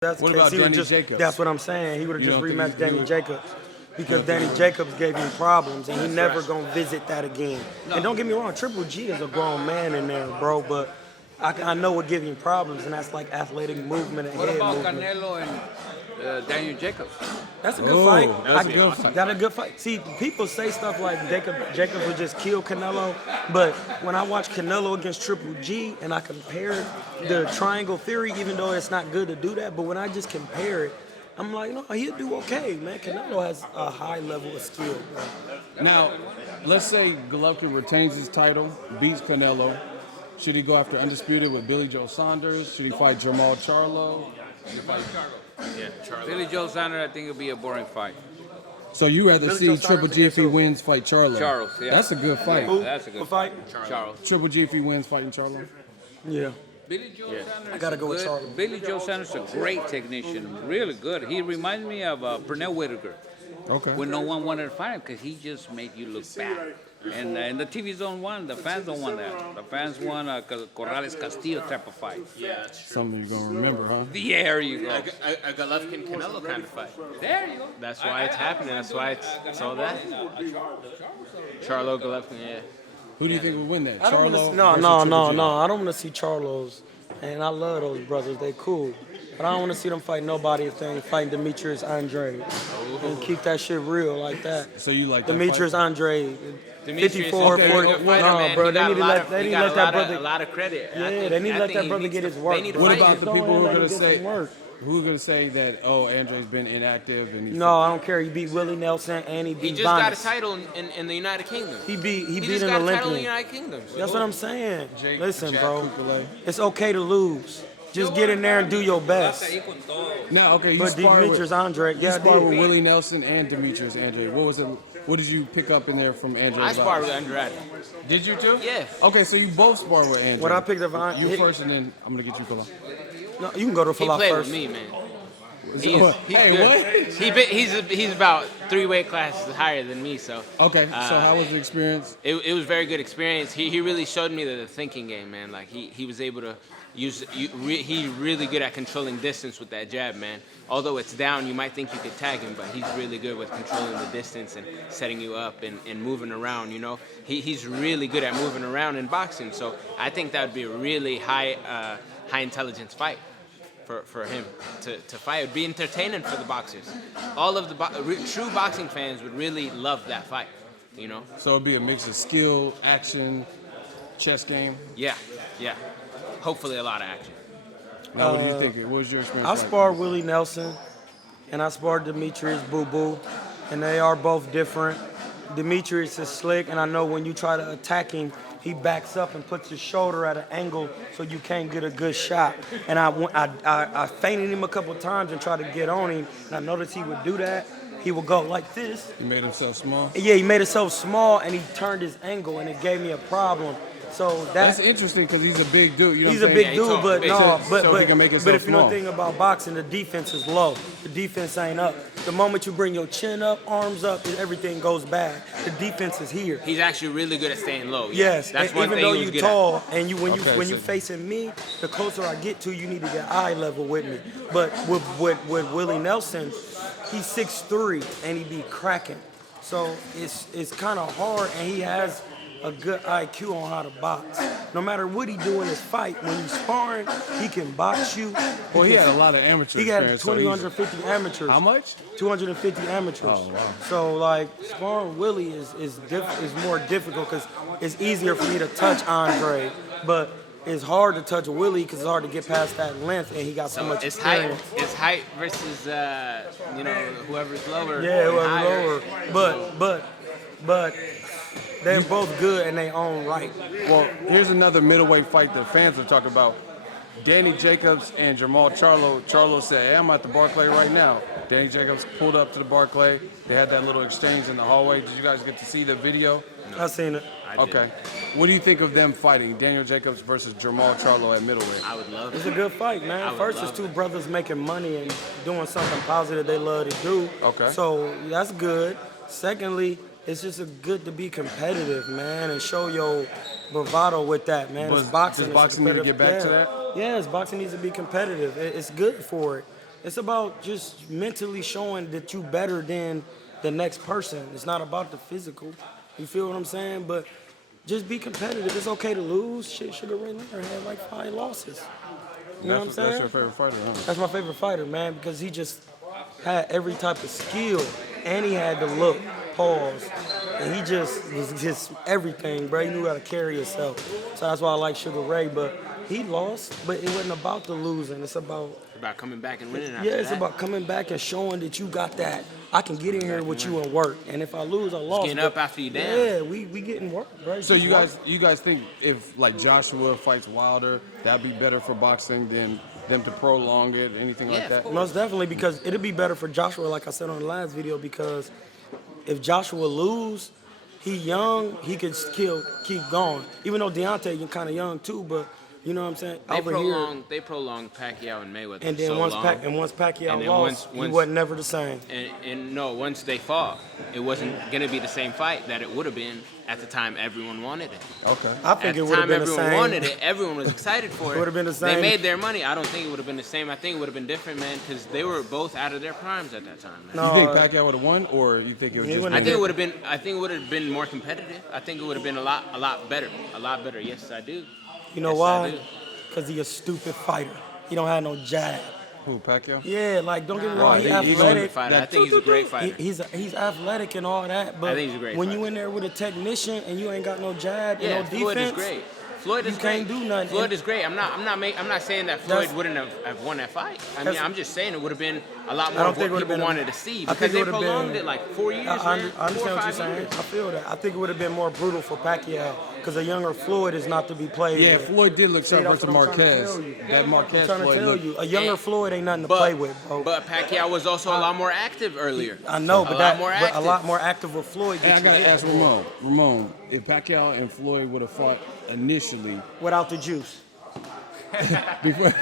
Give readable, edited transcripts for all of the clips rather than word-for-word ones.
That's What the case, about Danny Jacobs? That's what I'm saying. He would have You just don't think rematched Danny Jacobs because don't Danny think- Jacobs gave him problems, and he never gonna visit that again. And don't get me wrong, Triple G is a grown man in there, bro. But I know what gives him problems, and that's like athletic movement and What head about movement. Canelo and Daniel Jacobs? That's a good fight. that's a good fight. That's a good fight. See, people say stuff like Jacobs would just kill Canelo, but when I watch Canelo against Triple G and I compare the triangle theory, even though it's not good to do that, but when I just compare it, I'm like, no, he'll do okay, man. Canelo has a high level of skill, bro. Now, let's say Golovkin retains his title, beats Canelo. Should he go after undisputed with Billy Joe Saunders? Should he fight Jamal Charlo? Yeah, Billy Joe Saunders, I think it'll be a boring fight. So you rather Billy see Joe Triple Saunders G if he against who? wins fight Charlo? Charles, yeah. That's a good fight. Who? That's a good What fight? Charles. Triple G if he wins fighting Charlo? Yeah. Billy Joe Saunders. I gotta go with good. Charles. Billy Joe Saunders is a great technician, really good. He reminds me of Pernell Whitaker. Okay. When no one wanted to fight him because he just made you look bad. And the TVs don't want, the fans don't want that. The fans want a Corrales Castillo type of fight. Yeah, Something you're gonna remember, huh? There you go. a Golovkin Canelo kind of fight. There you go. That's why it's happening. That's why it's all that. Charlo Golovkin, yeah. Who do you think would win that? I don't Charlo? wanna, no, versus no, Triple no, G? no. I don't want to see Charlos, and I love those brothers. They cool, but I don't want to see them fight nobody if they ain't fighting Demetrius Andre, and keep that shit real like that. So you like that Demetrius fight? Andre, Demetrius 54, is a 40. very good fighter, No, man. bro, He they got need a to lot let of- they he need to got let that brother. a lot of credit. Yeah, I think- they need to I let think that he brother needs get to- his work. They need to What fight about him. the Don't people who let are him gonna get say some work. who are gonna say that Andre's been inactive and he's No, I don't care. He beat Willie Nelson and he He beat just got a Vanes. title in the United Kingdom. He beat He an just got a title in the Olympian. United Kingdom. That's what I'm saying. Listen, Jack bro, Kukalay. it's okay to lose. Just get in there and do your best. Now, okay, you But sparred Demetrius with, Andre, you yeah, I sparred with did. Willie Nelson and Demetrius Andre. What was it? What did you pick up in there from Andre? I sparred with Andrade. Did you too? Yeah. Okay, so you both sparred with Andre. What I picked up, You first, and then I'm gonna get you Falah. No, you can go to He Falah played first. with me, man. He's Hey, good. what? He's about 3 weight classes higher than me, so Okay, so how was the experience? it was a very good experience. He really showed me the thinking game, man. Like he was able to use. He's really good at controlling distance with that jab, man. Although it's down, you might think you could tag him, but he's really good with controlling the distance and setting you up and moving around. You know, he's really good at moving around in boxing. So I think that would be a really high intelligence fight for him to fight. It would be entertaining for the boxers. All of the true boxing fans would really love that fight. You know. So it'd be a mix of skill, action, chess game. Yeah. Hopefully a lot of action. Now, what do you think? What was your experience? I like? sparred Willie Nelson, and I sparred Demetrius Boo Boo, and they are both different. Demetrius is slick, and I know when you try to attack him, he backs up and puts his shoulder at an angle so you can't get a good shot. And I feinted him a couple times and tried to get on him, and I noticed he would do that. He would go like this. He made himself small. Yeah, he made himself small, and he turned his angle, and it gave me a problem. So That's interesting because he's a big dude. You know he's what a I'm big saying? he's dude, tall, but big. no, So he can make himself but if you know small. the thing about boxing, the defense is low. The defense ain't up. The moment you bring your chin up, arms up, everything goes bad. The defense is here. He's actually really good at staying low. Yes, That's and one even thing though he was you good tall and Okay, when you so- facing me, the closer I get to you, need to get eye level with me. But with Willie Nelson, he's 6'3" and he be cracking. So it's kind of hard, and he has a good IQ on how to box. No matter what he do in his fight, when he's sparring, he can box you. Well, he had a lot of amateur He got experience. so he's- 250 amateurs. How much? 250 amateurs. Oh, wow. So like sparring Willie is more difficult because it's easier for me to touch Andre, but it's hard to touch Willie because it's hard to get past that length, and he got so much It's height. experience. It's height versus whoever's lower. Yeah, and whoever higher. lower. But they're both good in their own right. Well, here's another middleweight fight that fans are talking about. Danny Jacobs and Jamal Charlo. Charlo said, hey, I'm at the Barclay right now. Danny Jacobs pulled up to the Barclay. They had that little exchange in the hallway. Did you guys get to see the video? I seen it. Okay. What do you think of them fighting? Daniel Jacobs versus Jamal Charlo at middleweight. I would love It's it. a good fight, man. would First, it's love two brothers making money and doing something positive they love to do. Okay. So that's good. Secondly, it's just good to be competitive, man, and show your bravado with that, man. Does It's boxing. boxing it's need to competitive. get back to Yeah. that? Yes, boxing needs to be competitive. It's good for it. It's about just mentally showing that you better than the next person. It's not about the physical. You feel what I'm saying? But just be competitive. It's okay to lose. Shit, Sugar Ray Leonard had like 5 losses. You know what I'm saying? That's your favorite fighter, huh? That's my favorite fighter, man, because he just had every type of skill, and he had the look, pause, and he just was just everything, bro. He knew how to carry himself. So that's why I like Sugar Ray, but he lost, but it wasn't about the losing. It's about coming back and winning. yeah, it's about coming back and showing that you got that. I can get in here with you and work, and if I lose, I lost. Getting up after you down. Yeah, we getting work, bro. So you guys think if like Joshua fights Wilder, that'd be better for boxing than them to prolong it, anything like that? Most definitely, because it'd be better for Joshua, like I said on the last video, because if Joshua lose, he young, he could keep going. Even though Deontay kind of young too, but you know what I'm saying? They prolonged Pacquiao and Mayweather. And then once Pacquiao lost, he wasn't never the same. And no, once they fought, it wasn't gonna be the same fight that it would have been at the time everyone wanted it. Okay. I think it would have been the same. Everyone wanted it. Everyone was excited for it. It would have been the same. They made their money. I don't think it would have been the same. I think it would have been different, man, because they were both out of their primes at that time. Man. No, You think Pacquiao would have won, or you think it was just? I think it would have been. I think it would have been more competitive. I think it would have been a lot better. A lot better. Yes, I do. You know Yes, I why? do. Because he a stupid fighter. He don't have no jab. Who, Pacquiao? Yeah, like don't get me wrong, Right, he he's athletic. Fighter. I think he's a great fighter. He's athletic and all that, but I think he's a great when you fighter. in there with a technician and you ain't got no jab Yeah, and no Floyd is defense, great. Floyd is you great. can't do nothing. Floyd is great. I'm not saying that Floyd That's- wouldn't have won that fight. I mean, That's- I'm just saying it would have been a lot I more don't of think it what would've people been a- wanted to see I because think it they would've prolonged been- it like 4 years, I man. 4 understand or what you're 5 saying. years. I feel that. I think it would have been more brutal for Pacquiao because a younger Floyd is not to be played Yeah, with. Floyd did look See, similar that's to what I'm trying to Marquez. tell you. That I'm Marquez trying to Floyd tell looked. you, a younger And- Floyd ain't nothing to play with, bro. But Pacquiao was also a lot more active earlier. I know, but a a lot more active with Floyd. Hey, I that gotta you ask hit Ramon. Ramon, if Pacquiao and Floyd would have fought initially without the juice. before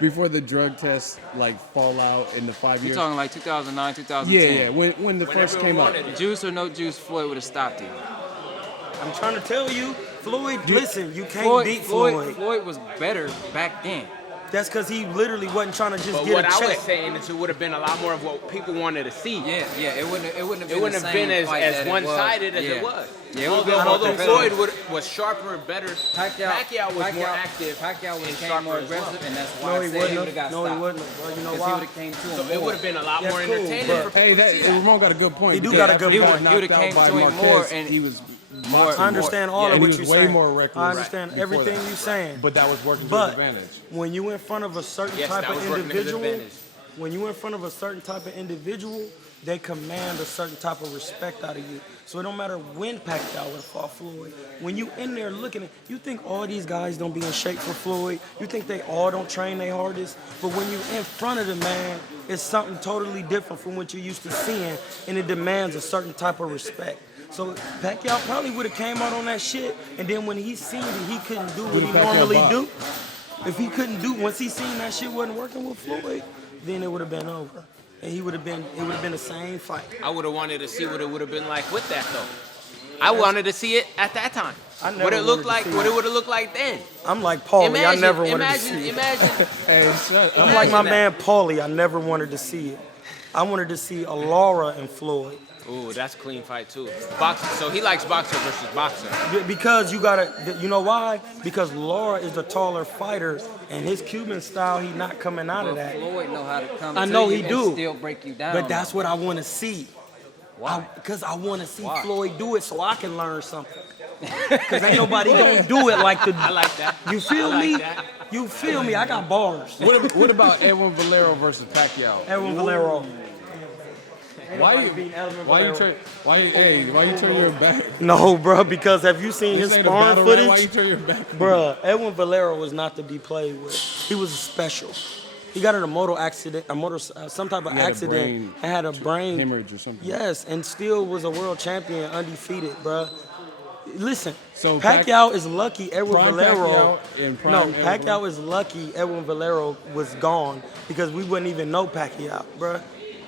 before the drug test like fall out in the 5 You years. talking like 2009, 2010? Yeah. When the first came out. Juice or no juice, Floyd would have stopped him. I'm trying to tell you, Floyd. Listen, you can't beat Floyd. Floyd was better back then. That's because he literally wasn't trying to just But get what a I check. was saying is it would have been a lot more of what people wanted to see. Yeah, it wouldn't have been. It wouldn't have been as one-sided as it was. Although Floyd was sharper, better. Pacquiao was more active. Pacquiao would and have came sharper more as well. aggressive, and that's why No, I he said he wouldn't would have got have. No, he stopped. wouldn't have, bro. You know Because he would why? have came to him So it more. would have been a lot That's more cool, entertaining but- for Hey, people to see that. Ramon got a good point. He do because got a after good he point. got He knocked would've out came by to him Marquez, more and- he was I understand all and of he what was you're way saying. more reckless. I understand before everything that. you're saying. But that was working to his But advantage. when you in front of a certain Yes, type that of was working to his individual, advantage. when you in front of a certain type of individual, they command a certain type of respect out of you. So it don't matter when Pacquiao would have fought Floyd. When you in there looking at, you think all these guys don't be in shape for Floyd. You think they all don't train their hardest. But when you in front of the man, it's something totally different from what you're used to seeing, and it demands a certain type of respect. So Pacquiao probably would have came out on that shit, and then when he seen that he couldn't do what he Would've Pacquiao normally boxed. do, if he couldn't do, once he seen that shit wasn't working with Floyd, then it would have been over. And it would have been the same fight. I would have wanted to see what it would have been like with that though. I wanted to see it at that time. I never What it wanted looked to like, see what it. it would have looked like then. I'm like Paulie, I never wanted to imagine, see it. imagine. Hey, shut I'm up. like my imagine that. man Paulie, I never wanted to see it. I wanted to see a Laura and Floyd. Ooh, that's a clean fight too. Boxer, so he likes boxer versus boxer. Because you gotta, you know why? Because Laura is the taller fighter, and his Cuban style, he not coming out of But that. Floyd know how to come I to know you he and do. still break you down. But that's what I want to see. Why? Because I want to see Why? Floyd do it so I can learn something. Because ain't nobody gonna do it like the. I like that. You feel I like me? that. You feel me? I got bars. What about Edwin Valero versus Pacquiao? Edwin Valero. Why you turn your back? No, bro, because have you seen This his ain't a sparring battle rap. Why you footage? turn your back? Bruh, Edwin Valero was not to be played with. He was special. He got in a motor accident, some type of He had a accident, brain and had a brain hemorrhage or something. Yes, and still was a world champion, undefeated, bruh. Listen, So Pacquiao is lucky Edwin Prime Valero. Pacquiao and prime No, Edwin Pacquiao is lucky Edwin Valero was gone because we wouldn't even know Pacquiao, bruh.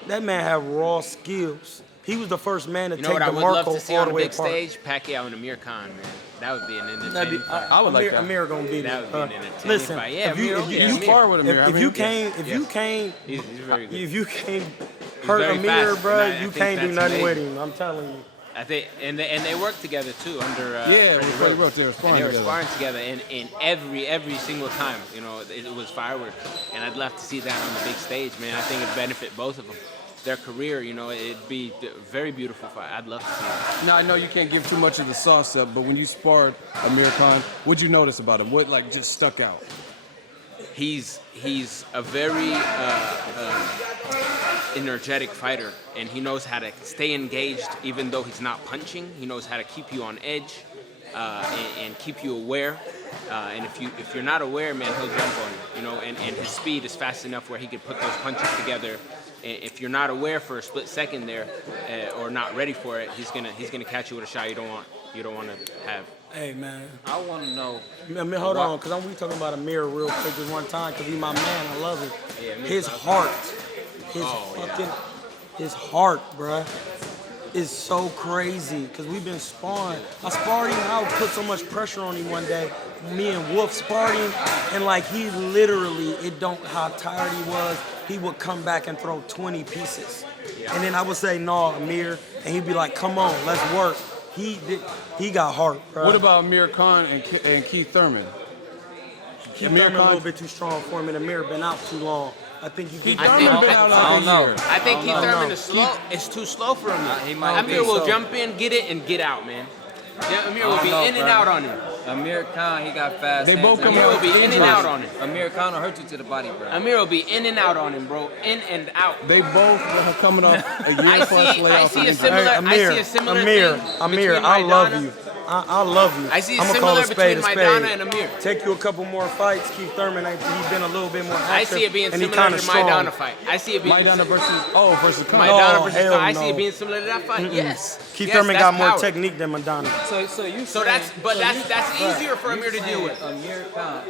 That man had raw skills. He was the first man to You know take what I would love DeMarco to see all on the a way big apart. stage? Pacquiao and Amir Khan, man. That would be an That'd entertaining be, fight. I would like Amir, that. Amir gonna beat That him. would be an entertaining Listen, fight. Yeah, if you Amir, if you, yeah, you, Amir. spar with Amir. if you can't He's very good. if you can't hurt very Amir, fast, bro, and I you think can't do that's nothing with amazing. him. I'm telling you. I think, and they work together too under Yeah, with Freddie Roach, they were sparring and they were together. sparring together, and every single time, you know, it was fireworks, and I'd love to see that on the big stage, man. I think it'd benefit both of them, their career, you know, it'd be a very beautiful fight. I'd love to see it. Now I know you can't give too much of the sauce up, but when you sparred Amir Khan, what'd you notice about him? What like just stuck out? He's a very energetic fighter, and he knows how to stay engaged even though he's not punching. He knows how to keep you on edge and keep you aware. And if you're not aware, man, he'll jump on you. You know, and his speed is fast enough where he could put those punches together. And if you're not aware for a split second there, or not ready for it, he's gonna catch you with a shot you don't want to have. Hey man, I want to know. Amir, hold on, cause we talking about Amir real quick this one time, cause he's my man. I love it. Yeah, Amir's His awesome. heart, his heart, bruh, is so crazy. Cause we've been sparring. I sparred him. I put so much pressure on him one day. Me and Wolf sparred him, and like he literally, how tired he was. He would come back and throw 20 pieces, and then I would say, "No, Amir," and he'd be like, "Come on, let's work." He got heart, bruh. What about Amir Khan and Keith Thurman? Keith Amir Thurman a Khan- little bit too strong for him, and Amir been out too long. I think you Keith can. Thurman been out I don't all know. year. I think Keith no. Thurman is slow. It's too slow for him. He might Amir be will so. jump in, get it, and get out, man. Yeah, Amir I will don't be know, in and bro. out on him. Amir Khan, he got fast. They hands. both come Amir out will be in and dangerous. out on him. Amir Khan will hurt you to the body, bro. Amir will be in and out on him, bro. In and out. They both are coming off a year I plus see layoff. a from similar. injury. Amir, I see a similar Amir, thing Amir, between I love Maidana. you. I love you. I see a I'ma call similar a spade between a spade. Maidana and Amir. Take you a couple more fights. Keith Thurman, he's been a little bit more active. I see it being and he similar kinda to strong. Maidana fight. I see it being Maidana versus Khan. Maidana versus hell Khan. I see no. it being similar to that fight. Yes. Keith Yes, Thurman that's got more power. technique than Madonna. So that's easier for Amir to deal with. Amir Khan.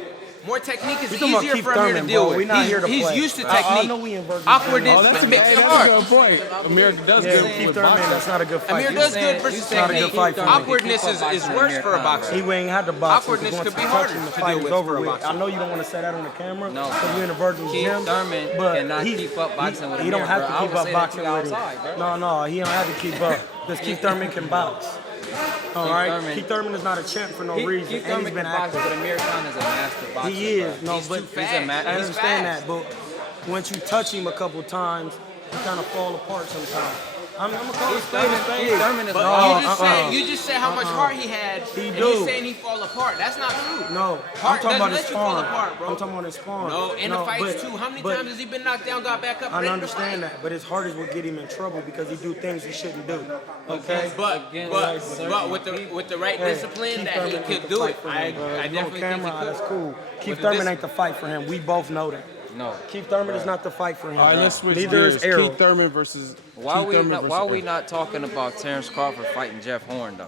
More technique is We talking about easier Keith for Amir Thurman, to deal bro. with. We not here to He's play. used to I technique. know we in Virgin Awkwardness City. Oh, makes hey, it that's hard. a good point. Amir does Yeah, good Keith with Thurman, boxing. that's not a good fight. Amir does saying- good versus you saying not a good technique. fight for him. Awkwardness Keep is boxing worse Amir for a Khan, boxer. He ain't had the box. Awkwardness Once could be he harder touched him, the to fight deal is with over for a with. boxer. I know you don't want to say that on the camera No. because we're in a Virgin Keith gym. Thurman but cannot keep up boxing with He don't Amir, have bro. to I keep would up say that boxing you with him. outside, bro. No, he don't have to keep up because Keith Thurman can box. All right, Thurman- Keith Thurman is not a champ for no reason, Keith and Thurman he's been can box, active. but Amir Khan is a master boxer. He is, bro. no, but too He's a fast. man. I He's understand fast. that. But once you touch him a couple times, he kind of fall apart sometimes. I'm gonna call it spade a Keith spade. Thurman is But No, you just said how much heart he had, He and do. you saying he fall apart. That's not true. No, I'm Heart talking about doesn't his let you fall sparring. apart, bro. I'm talking about his sparring. No, in the fights but- too. How many but times has he been knocked down, got back up? I ready to understand fight? that, but his heart is what get him in trouble because he do things he shouldn't do. Okay. But with the right Hey, discipline Keith that Thurman he ain't could the do fight it. for I him, bro. You on definitely think camera, he that's could. cool. Keith With the Thurman dis- ain't the fight for him. We both know that. No. Keith Thurman is not the fight for him. All right, let's switch Neither gears. is Errol. Keith Thurman versus Why Keith we Thurman not? versus Why we Errol. not talking about Terrence Crawford fighting Jeff Horn though?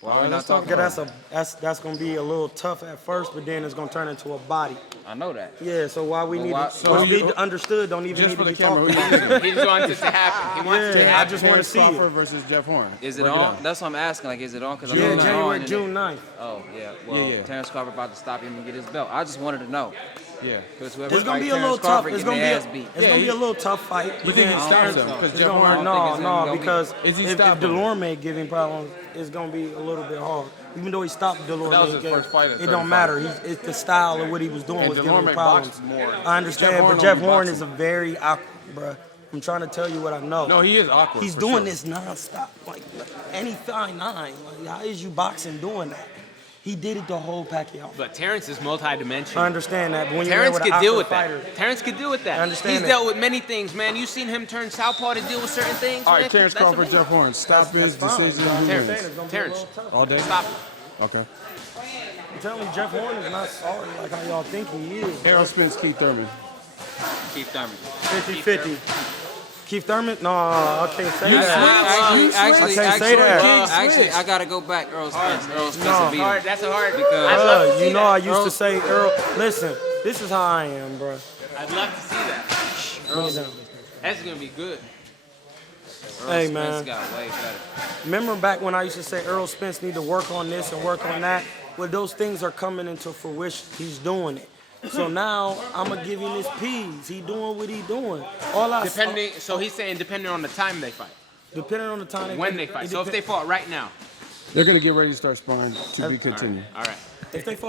Why we not talking Because about? that's gonna be a little tough at first, but then it's gonna turn into a body. I know that. Yeah, so why we But need why- to, so what's who you- need to understood don't even Just need for to the be camera, talked who about. you choosing? He just wants it to happen. He wants it to Yeah, I happen. just want to Terrence see Crawford it. versus Jeff Horn. Is it Break on? down. That's what I'm asking. Like, is it on? Because Yeah, January, June 9th. Oh yeah. Well, Yeah. Terrence Crawford about to stop him and get his belt. I just wanted to know. Yeah. Because whoever It's gonna fight be a little Terrence tough. Crawford It's getting gonna be their a, ass beat. it's gonna be a little tough fight. You But think then he stops him? so. Because it's Jeff gonna, Horn. think no, it's no, gonna be- because Is he if stopping him? Delorme give him problems, it's gonna be a little bit hard. Even though he stopped Delorme, That was his first fight at it don't 35. matter. It's the style of what he was doing And was giving him Delorme problems. boxes more. I understand, Jeff Horn but Jeff don't be Horn boxing. is a very awkward, bruh. I'm trying to tell you what I know. No, he is awkward. He's for doing sure. this nonstop, like any fine nine. Like, how is you boxing doing that? He did it the whole Pacquiao. But Terrence is multi-dimensional. I understand that, but when you're Terrence with an could deal awkward with fighter, that. Terrence could deal with that. I understand He's that. dealt with many things, man. You seen him turn southpaw to deal with certain things. All right, man? Terrence That's Crawford, amazing. Jeff Horn. Stoppage, fine. decision, who Terrence. wins? It's gonna be a Terrence. little tough. All day? Stop. Okay. I'm telling you, Jeff Horn is not sorry like how y'all think he is. Errol Spence, Keith Thurman. Keith Thurman. 50-50. Keith Thurman? No, I can't say that. Actually, I can't say that. Actually, I gotta go back. Earl Spence. Earl Spence beat him. Hard. That's a hard. Because- I'd love to see You know, that. I used to say, Earl, listen, this is how I am, bro. I'd love to see that. That's gonna be good. Hey, Spence man. got way better. Remember back when I used to say Earl Spence need to work on this and work on that? Well, those things are coming into fruition. He's doing it. So now I'm gonna give him his P's. He doing what he doing. So he's saying depending on the time they fight, depending on the time when they fight. So if they fought right now, They're going to get ready to start sparring to be continued. all right. if they fought